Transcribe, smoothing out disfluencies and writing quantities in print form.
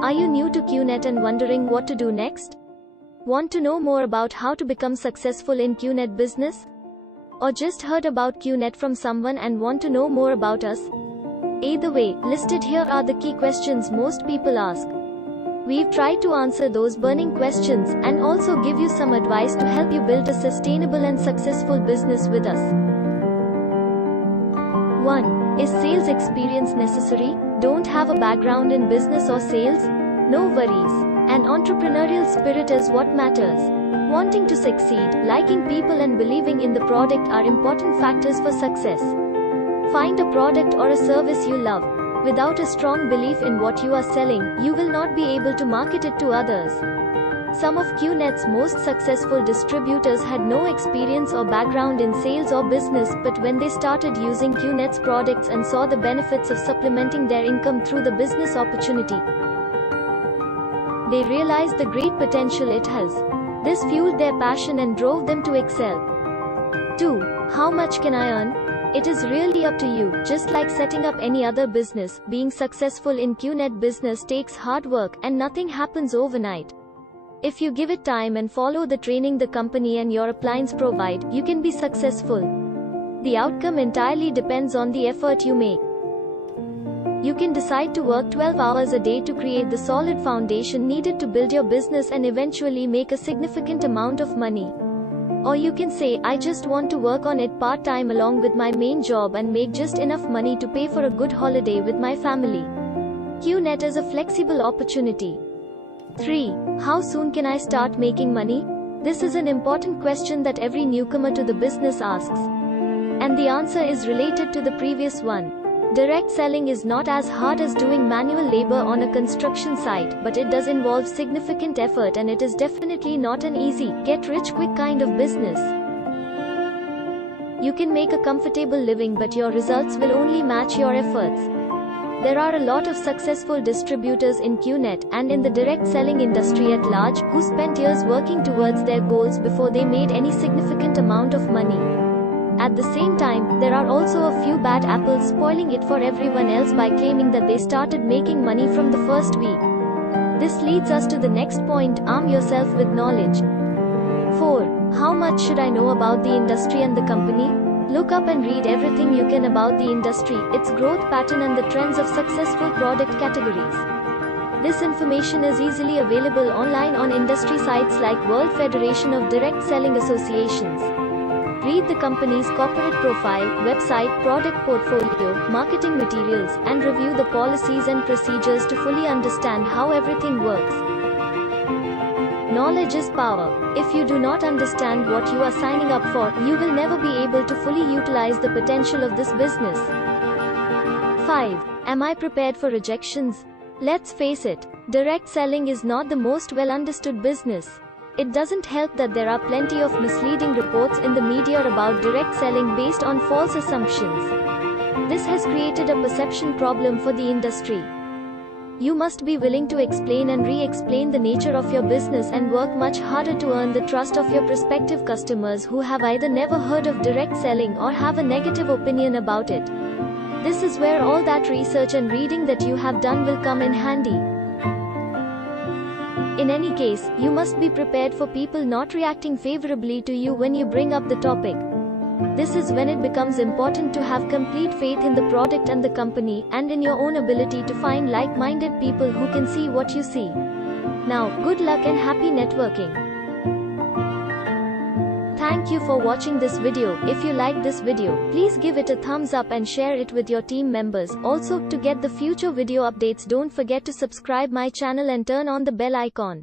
Are you new to QNet and wondering what to do next? Want to know more about how to become successful in QNet business? Or just heard about QNet from someone and want to know more about us? Either way, listed here are the key questions most people ask. We've tried to answer those burning questions and also give you some advice to help you build a sustainable and successful business with us. 1. Is sales experience necessary? Don't have a background in business or sales? No worries. An entrepreneurial spirit is what matters. Wanting to succeed, liking people and believing in the product are important factors for success. Find a product or a service you love. Without a strong belief in what you are selling, you will not be able to market it to others. Some of QNet's most successful distributors had no experience or background in sales or business, but when they started using QNet's products and saw the benefits of supplementing their income through the business opportunity, they realized the great potential it has. This fueled their passion and drove them to excel. 2. How much can I earn? It is really up to you. Just like setting up any other business, being successful in QNet business takes hard work, and nothing happens overnight. If you give it time and follow the training the company and your appliance provide, you can be successful. The outcome entirely depends on the effort you make. You can decide to work 12 hours a day to create the solid foundation needed to build your business and eventually make a significant amount of money. Or you can say, I just want to work on it part-time along with my main job and make just enough money to pay for a good holiday with my family. QNet is a flexible opportunity. 3. How soon can I start making money? This is an important question that every newcomer to the business asks. And the answer is related to the previous one. Direct selling is not as hard as doing manual labor on a construction site, but it does involve significant effort and it is definitely not an easy, get-rich-quick kind of business. You can make a comfortable living, but your results will only match your efforts. There are a lot of successful distributors in QNet and in the direct selling industry at large who spent years working towards their goals before they made any significant amount of money. At the same time, there are also a few bad apples spoiling it for everyone else by claiming that they started making money from the first week. This leads us to the next point: arm yourself with knowledge. 4. How much should I know about the industry and the company? Look up and read everything you can about the industry, its growth pattern and the trends of successful product categories. This information is easily available online on industry sites like World Federation of Direct Selling Associations. Read the company's corporate profile, website, product portfolio, marketing materials, and review the policies and procedures to fully understand how everything works. Knowledge is power. If you do not understand what you are signing up for, you will never be able to fully utilize the potential of this business. 5. Am I prepared for rejections? Let's face it, direct selling is not the most well understood business. It doesn't help that there are plenty of misleading reports in the media about direct selling based on false assumptions. This has created a perception problem for the industry. You must be willing to explain and re-explain the nature of your business and work much harder to earn the trust of your prospective customers who have either never heard of direct selling or have a negative opinion about it. This is where all that research and reading that you have done will come in handy. In any case, you must be prepared for people not reacting favorably to you when you bring up the topic. This is when it becomes important to have complete faith in the product and the company, and in your own ability to find like-minded people who can see what you see. Now, good luck and happy networking. Thank you for watching this video. If you liked this video, please give it a thumbs up and share it with your team members. Also, to get the future video updates, don't forget to subscribe my channel and turn on the bell icon.